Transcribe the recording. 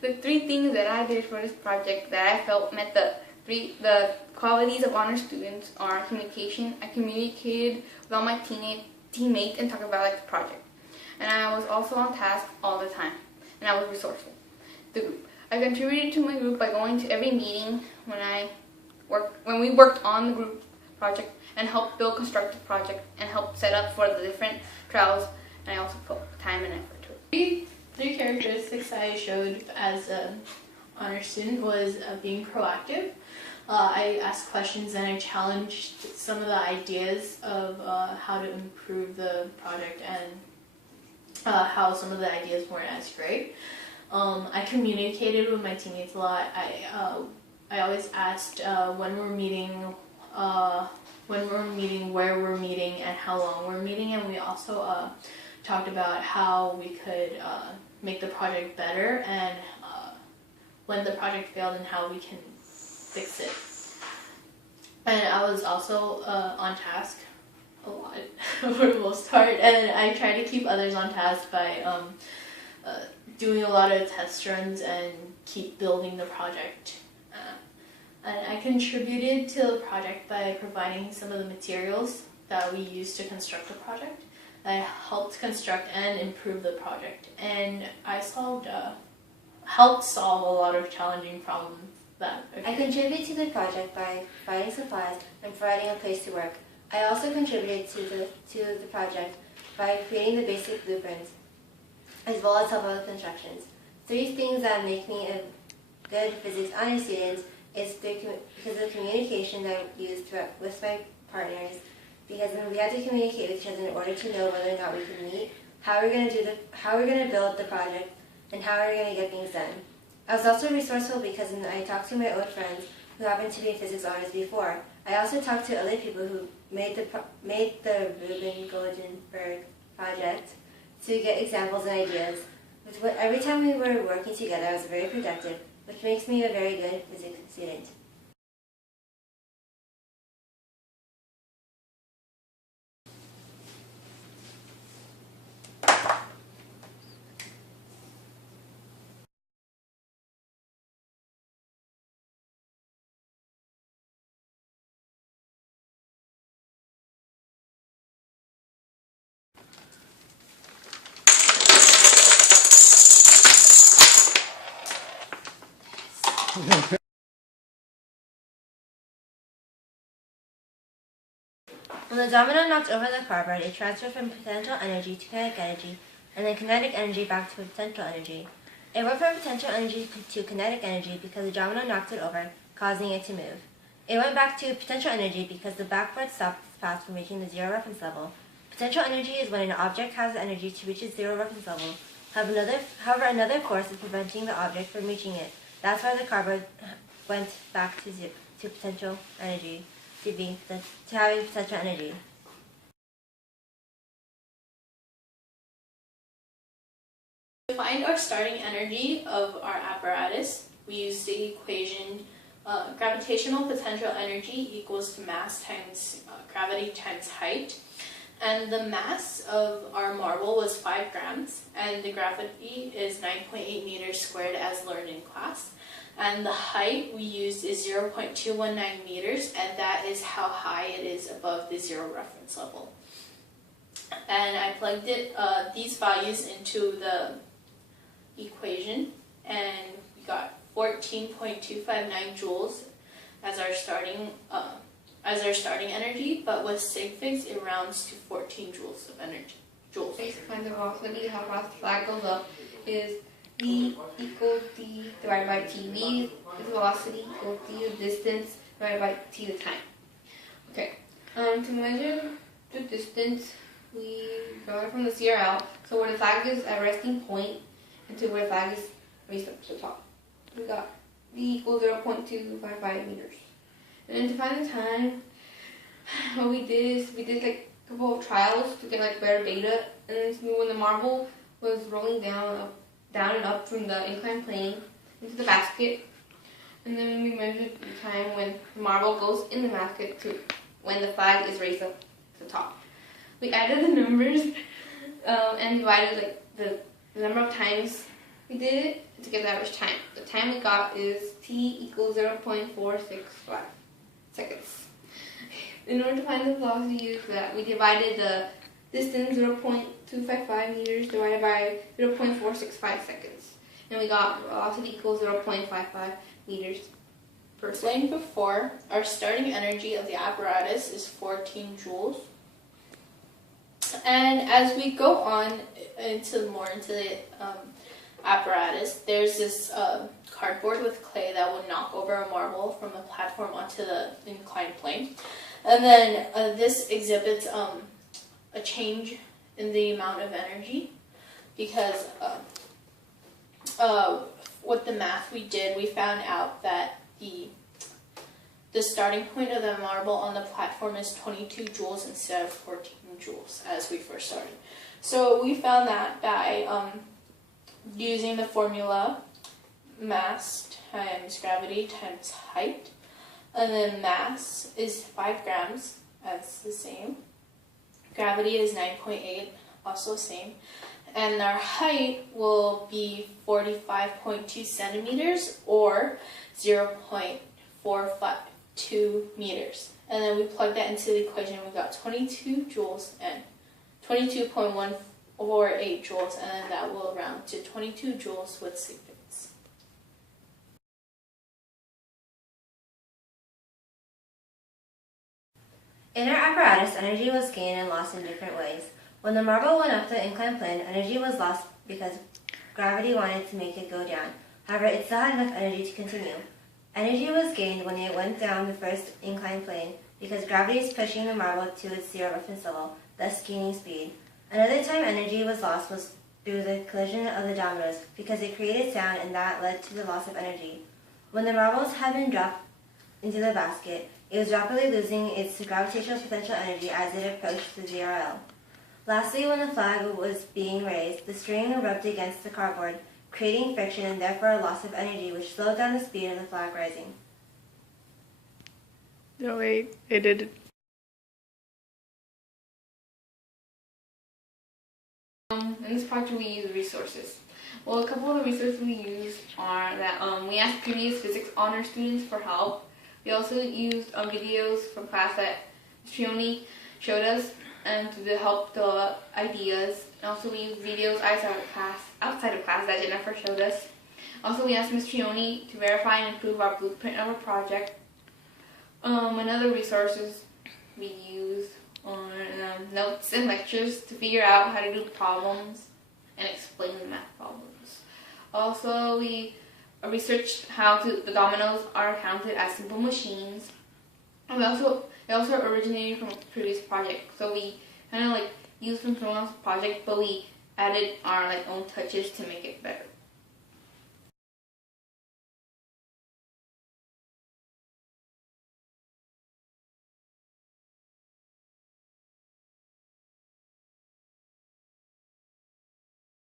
the 3 things that I did for this project that I felt met the qualities of honor students are communication. I communicated with all my teammates and talked about the project. And I was also on task all the time. And I was resourceful. The group. I contributed to my group by going to every meeting when we worked on the group project and helped build constructive project and helped set up for the different trials, and I also put time and effort to it. Three characteristics I showed as an honor student was being proactive. I asked questions and I challenged some of the ideas of how to improve the project and how some of the ideas weren't as great. I communicated with my teammates a lot. I always asked when we're meeting, where we're meeting, and how long we're meeting, and we also talked about how we could make the project better and when the project failed and how we can fix it. And I was also on task a lot for the most part, and I try to keep others on task by doing a lot of test runs and keep building the project. And I contributed to the project by providing some of the materials that we used to construct the project. I helped construct and improve the project, and I helped solve a lot of challenging problems that occurred. I contributed to the project by providing supplies and providing a place to work. I also contributed to the project by creating the basic blueprints, as well as help out with constructions. 3 things that make me a good physics honor student is because of the communication that I used with my partners, because we had to communicate with each other in order to know whether or not we could meet, how we're going to build the project, and how we're going to get things done. I was also resourceful because I talked to my old friends who happened to be in physics honors before. I also talked to other people who made the Rubin Goldenberg project to get examples and ideas. Every time we were working together, I was very productive, which makes me a very good physics student. When the domino knocks over the cardboard, it transfers from potential energy to kinetic energy, and then kinetic energy back to potential energy. It went from potential energy to kinetic energy because the domino knocked it over, causing it to move. It went back to potential energy because the backboard stopped its path from reaching the zero reference level. Potential energy is when an object has the energy to reach its zero reference level. However, another force is preventing the object from reaching it. That's why the cardboard went back to potential energy, to having potential energy. To find our starting energy of our apparatus, we use the equation gravitational potential energy equals to mass times gravity times height. And the mass of our marble was 5 grams, and the gravity is 9.8 meters squared as learned in class. And the height we used is 0.219 meters, and that is how high it is above the zero reference level. And I plugged these values into the equation, and we got 14.259 joules as our starting energy, but with sig figs it rounds to 14 joules of energy. Find the velocity, how fast the flag goes up, is V equals D divided by T. V is velocity equals D the distance divided by T the time. Okay. To measure the distance, we got it from the CRL. So where the flag is at resting point and to where the flag is raised up to the top. We got V equals 0.255 meters. And then to find the time, what we did is we did like a couple of trials to get like better data. And then when the marble was rolling down and up from the inclined plane into the basket, and then we measured the time when the marble goes in the basket to when the flag is raised up to the top. We added the numbers and divided like the number of times we did it, to get the average time. The time we got is t equals 0.465 seconds. In order to find the velocity, we used that. We divided the distance 0.255 meters divided by 0.465 seconds. And we got velocity equals 0.55 meters per second. Explained before, our starting energy of the apparatus is 14 joules. And as we go on into the apparatus, there's this cardboard with clay that will knock over a marble from the platform onto the inclined plane. And then this exhibits a change in the amount of energy because with the math we did, we found out that the starting point of the marble on the platform is 22 joules instead of 14 joules as we first started. So we found that by using the formula mass times gravity times height, and then mass is 5 grams, that's the same. Gravity is 9.8, also same. And our height will be 45.2 centimeters or 0.452 meters. And then we plug that into the equation, we got 22 joules and 22.148 joules, and then that will round to 22 joules with significance. In our apparatus, energy was gained and lost in different ways. When the marble went up the inclined plane, energy was lost because gravity wanted to make it go down. However, it still had enough energy to continue. Energy was gained when it went down the first inclined plane because gravity is pushing the marble to its zero reference level, thus gaining speed. Another time energy was lost was through the collision of the dominoes because it created sound and that led to the loss of energy. When the marbles had been dropped into the basket, it was rapidly losing its gravitational potential energy as it approached the ZRL. Lastly, when the flag was being raised, the string rubbed against the cardboard, creating friction and therefore a loss of energy which slowed down the speed of the flag rising. No, wait, it did. In this project we use resources. Well, a couple of the resources we use are that we asked previous physics honor students for help. We also used videos from class that Ms.Trione showed us and to help the ideas. And also we used videos outside of class that Jennifer showed us. Also we asked Ms.Trione to verify and improve our blueprint of our project. Another resources we used are notes and lectures to figure out how to do problems and explain the math problems. Also we researched how the dominoes are counted as simple machines. And it also originated from a previous project, so we kind of used from someone else's project, but we added our own touches to make it better.